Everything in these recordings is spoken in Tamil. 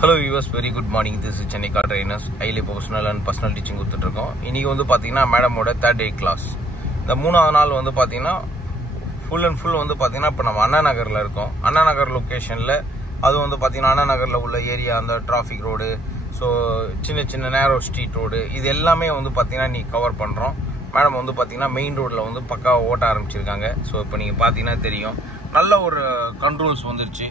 Hello viewers, very good morning. This is Chennai Car Trainers, highly professional and personal teaching கொடுத்துட்ருக்கோம். இன்னைக்கு வந்து பார்த்தீங்கன்னா மேடமோட 3rd day class. இந்த மூணாவது நாள் வந்து பார்த்தீங்கன்னா ஃபுல் அண்ட் ஃபுல் வந்து பார்த்தீங்கன்னா இப்போ நம்ம அண்ணா நகரில் இருக்கோம். அண்ணா நகர் லொக்கேஷனில் அது வந்து பார்த்தீங்கன்னா அண்ணா நகரில் உள்ள ஏரியா, அந்த டிராஃபிக் ரோடு, ஸோ சின்ன சின்ன நேரோ ஸ்ட்ரீட் ரோடு, இது எல்லாமே வந்து பார்த்தீங்கன்னா இன்னைக்கு கவர் பண்ணுறோம். மேடம் வந்து பார்த்தீங்கன்னா மெயின் ரோட்டில் வந்து பக்காவாக ஓட்ட ஆரம்பிச்சிருக்காங்க. ஸோ இப்போ நீங்கள் பார்த்தீங்கன்னா தெரியும், நல்ல ஒரு கண்ட்ரோல்ஸ் வந்துருச்சு.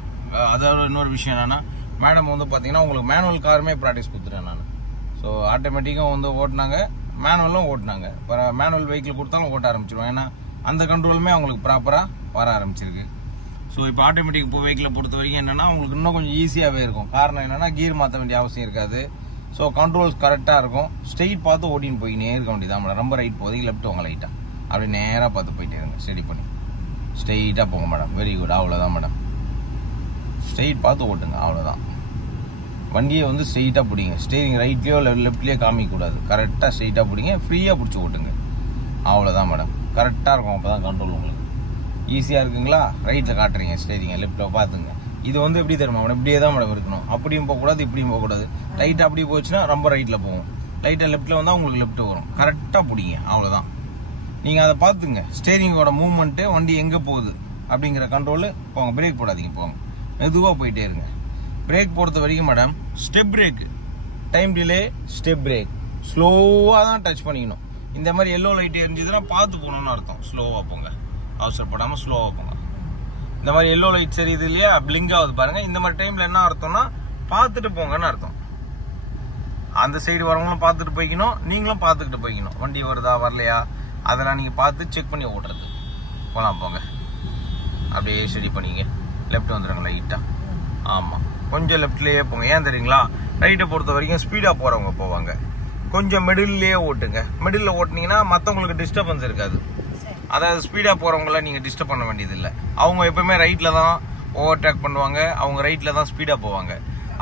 அதாவது இன்னொரு விஷயம் என்னென்னா, மேடம் வந்து பார்த்தீங்கன்னா உங்களுக்கு மேனுவல் காருமே ப்ராக்டிஸ் கொடுத்துட்டேன் நான். ஸோ ஆட்டோமேட்டிக்காக வந்து ஓட்டினாங்க, மேனுவலும் ஓட்டினாங்க. இப்போ மேனுவல் வெஹிக்கிள் கொடுத்தாலும் ஓட்ட ஆரம்பிச்சிருவோம், ஏன்னா அந்த கண்ட்ரோலுமே அவங்களுக்கு ப்ராப்பராக வர ஆரம்பிச்சிருக்கு. ஸோ இப்போ ஆட்டோமேட்டிக் இப்போ வெஹிக்கிளை பொறுத்த வரைக்கும் என்னென்னா உங்களுக்கு இன்னும் கொஞ்சம் ஈஸியாகவே இருக்கும். காரணம் என்னென்னா கீர் மாற்ற வேண்டிய அவசியம் இருக்காது. ஸோ கண்ட்ரோல்ஸ் கரெக்டாக இருக்கும். ஸ்ட்ரெயிட் பார்த்து ஓட்டின்னு போயினே இருக்க வேண்டியதான் மேடம். ரொம்ப ரைட் போதைக்கு லெஃப்ட் வாங்க லைட்டாக, அப்படி நேராக பார்த்து போயிட்டே இருங்க. ஸ்டடி பண்ணி ஸ்ட்ரெயிட்டாக போங்க மேடம். வெரி குட், அவ்வளோதான் மேடம். ஸ்ட்ரெயிட் பார்த்து ஓட்டுங்க, அவ்வளோதான். வண்டியை வந்து ஸ்ட்ரெயிட்டாக பிடிங்க. ஸ்டேரிங் ரைட்லேயோ லெஃப்ட்லேயோ காமிக்கக்கூடாது. கரெக்டாக ஸ்ட்ரெயிட்டாக பிடிங்க, ஃப்ரீயாக பிடிச்சி ஓட்டுங்க. அவ்வளோதான் மேடம். கரெக்டாக இருக்கும், அப்போ தான் கண்ட்ரோல் உங்களுக்கு ஈஸியாக இருக்குங்களா. ரைட்டில் காட்டுறீங்க ஸ்டேரிங்க, லெஃப்ட்டில் பார்த்துங்க. இது வந்து எப்படி தருமா மேடம், இப்படியே தான் மேடம் இருக்கணும். அப்படியும் போகக்கூடாது, இப்படியும் போகக்கூடாது. லைட்டாக அப்படி போச்சுன்னா ரொம்ப ரைட்டில் போகும். லைட்டாக லெஃப்ட்டில் வந்தால் உங்களுக்கு லெஃப்ட் வரும். கரெக்டாக பிடிங்க, அவ்வளோதான். நீங்கள் அதை பார்த்துங்க. ஸ்டேரிங்கோட மூவ்மெண்ட்டு, வண்டி எங்கே போகுது அப்படிங்கிற கண்ட்ரோலு போங்க. பிரேக் போடாதீங்க, போங்க மெதுவாக போயிட்டே இருங்க. பிரேக் பொறுத்த வரைக்கும் madam, step break, time delay, step break ஸ்லோவாக தான் டச் பண்ணிக்கணும். இந்த மாதிரி எல்லோ லைட் எரிஞ்சதுன்னா பார்த்து போகணும்னு அர்த்தம். ஸ்லோவாக போங்க, அவசரப்படாமல் ஸ்லோவாக போங்க. இந்த மாதிரி எல்லோ லைட் சரியுது இல்லையா, பிளிங்க் ஆகுது பாருங்க. இந்த மாதிரி டைம்ல என்ன அர்த்தம்னா பார்த்துட்டு போங்கன்னு அர்த்தம். அந்த சைடு வரவங்களும் பார்த்துட்டு போய்க்கணும், நீங்களும் பார்த்துக்கிட்டு போய்க்கணும். வண்டி வருதா வரலையா அதெல்லாம் நீங்கள் பார்த்து செக் பண்ணி ஓட்டுறது. போகலாம் போங்க, அப்படியே ஸ்டடி பண்ணிங்க. லெஃப்ட் வந்துடுங்க லைட்டாக. ஆமாம், கொஞ்சம் லெஃப்ட்லேயே போங்க. ஏன் தெரியுங்களா, ரைட்டை பொறுத்த வரைக்கும் ஸ்பீடாக போகிறவங்க போவாங்க. கொஞ்சம் மிடில்லையே ஓட்டுங்க. மிடில் ஓட்டினீங்கன்னா மற்றவங்களுக்கு டிஸ்டர்பன்ஸ் இருக்காது. அதாவது ஸ்பீடாக போகிறவங்கள நீங்கள் டிஸ்டர்ப் பண்ண வேண்டியதில்லை. அவங்க எப்பவுமே ரைட்டில் தான் ஓவர்டேக் பண்ணுவாங்க, அவங்க ரைட்டில் தான் ஸ்பீடாக போவாங்க.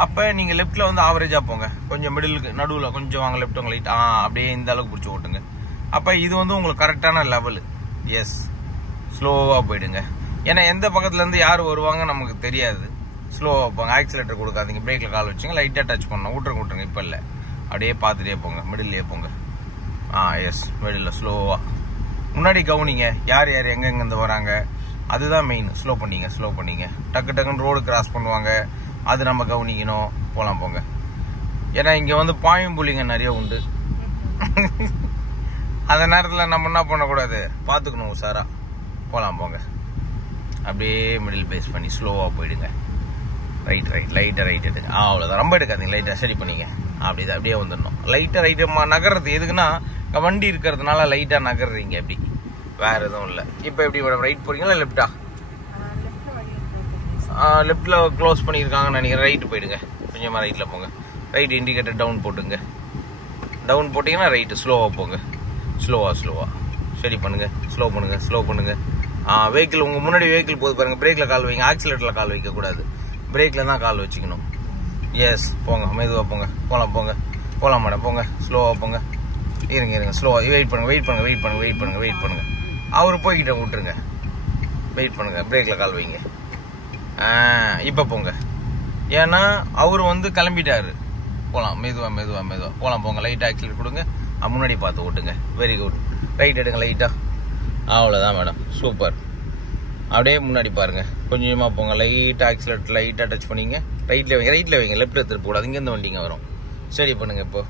அப்போ நீங்கள் லெஃப்ட்டில் வந்து ஆவரேஜாக போங்க. கொஞ்சம் மிடிலுக்கு நடுவில் கொஞ்சம் வாங்க, லெஃப்ட் வாங்க லைட், அப்படியே இந்த அளவுக்கு பிடிச்சி ஓட்டுங்க. அப்போ இது வந்து உங்களுக்கு கரெக்டான லெவலு. எஸ், ஸ்லோவாக போயிடுங்க. ஏன்னா எந்த பக்கத்துலேருந்து யார் வருவாங்க நமக்கு தெரியாது. ஸ்லோவாக போங்க. ஆக்சிலேட்டர் கொடுக்காதீங்க. பிரேக்கில் கால் வச்சுங்க, லைட்டாக டச் பண்ணணும். விட்டுருங்க இப்போ இல்லை, அப்படியே பார்த்துட்டே போங்க. மிடில்லையே போங்க. எஸ், மிடில் ஸ்லோவாக. முன்னாடி கவனிங்க, யார் யார் எங்கெங்கேருந்து வராங்க, அதுதான் மெயின். ஸ்லோ பண்ணிங்க. டக்கு டக்குன்னு ரோடு கிராஸ் பண்ணுவாங்க, அது நம்ம கவனிக்கணும். போகலாம் போங்க. ஏன்னா இங்கே வந்து பாயும் புள்ளிங்க நிறைய உண்டு. அந்த நேரத்தில் நம்ம என்ன பண்ணக்கூடாது, பார்த்துக்கணும் உஷாரா. போகலாம் போங்க. அப்படியே மிடில் பேஸ் பண்ணி ஸ்லோவாக போயிடுங்க. லைட்டாக ரைட் எடுங்க. அவ்வளோதான், ரொம்ப எடுக்காதீங்க. லைட்டாக ஸ்டடி பண்ணிங்க. அப்படியே வந்துடணும். லைட்டாக நகர்றது எதுக்குன்னா, வண்டி இருக்கிறதுனால லைட்டாக நகர்றீங்க. அப்படி வேற எதுவும் இல்லை. இப்போ எப்படி மேடம், ரைட் போறீங்களா லெஃப்டா? லெஃப்டில் க்ளோஸ் பண்ணியிருக்காங்கன்னு நினைக்கிறேன். ரைட்டு போயிடுங்க. கொஞ்சமாக ரைட்டில் போங்க. ரைட் இண்டிகேட்டர் டவுன் போட்டுங்க. டவுன் போட்டிங்கன்னா ரைட்டு. ஸ்லோவாக போங்க. ஸ்லோவாக ஸ்டடி பண்ணுங்க. ஸ்லோ பண்ணுங்க. வெஹிக்கிள் உங்கள் முன்னாடி வெஹிக்கிள் போது பாருங்கள். பிரேக்கில் கால் வைங்க, ஆக்சிலேட்டரில் கால் வைக்கக்கூடாது. பிரேக்கில் தான் கால் வச்சுக்கணும். எஸ், போங்க, மெதுவாக போங்க. போகலாம் மேடம், போங்க. ஸ்லோவாக போங்க. இருங்க. ஸ்லோவாக வெயிட் பண்ணுங்க. அவர் போய்கிட்ட விட்டுருங்க. வெயிட் பண்ணுங்க. பிரேக்கில் கால் வைங்க. இப்போ போங்க. ஏன்னா அவர் வந்து கிளம்பிட்டாரு. போகலாம், மெதுவாக போகலாம் போங்க. லைட்டாக ஆக்சிலேட் கொடுங்க. முன்னாடி பார்த்து ஓட்டுங்க. Very good. ரைட் எடுங்க லைட்டாக. அவ்வளோதான் மேடம், சூப்பர். அப்படியே முன்னாடி பாருங்க. கொஞ்சமாக போங்க. லைட்டாக ஆக்சிலேட் லைட்டாக டச் பண்ணிங்க. ரைட்டில் வைங்க. லெஃப்ட்டில் திருப்ப கூடாது, இங்கேருந்து வண்டிங்க வரும். ஸ்டடி பண்ணுங்க இப்போ.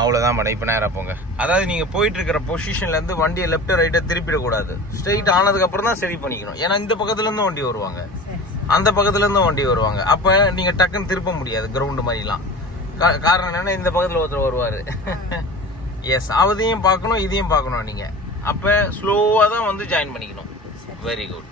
அவ்வளோதான் மேடம். இப்போ நேராக போங்க. அதாவது நீங்கள் போயிட்டு இருக்கிற பொசிஷன்லேருந்து வண்டியை லெஃப்ட் ரைட்டை திருப்பிடக்கூடாது. ஸ்ட்ரெயிட் ஆனதுக்கப்புறம் தான் சரி பண்ணிக்கணும். ஏன்னா இந்த பக்கத்துலேருந்து வண்டி வருவாங்க, அந்த பக்கத்துலேருந்து வண்டி வருவாங்க. அப்போ நீங்கள் டக்குன்னு திருப்ப முடியாது கிரவுண்டு மாதிரிலாம். காரணம் என்னன்னா, இந்த பக்கத்தில் ஒருத்தர் வருவார். எஸ், அதையும் பார்க்கணும், இதையும் பார்க்கணும் நீங்கள். அப்போ ஸ்லோவாக தான் வந்து ஜாயின் பண்ணிக்கணும். Very good.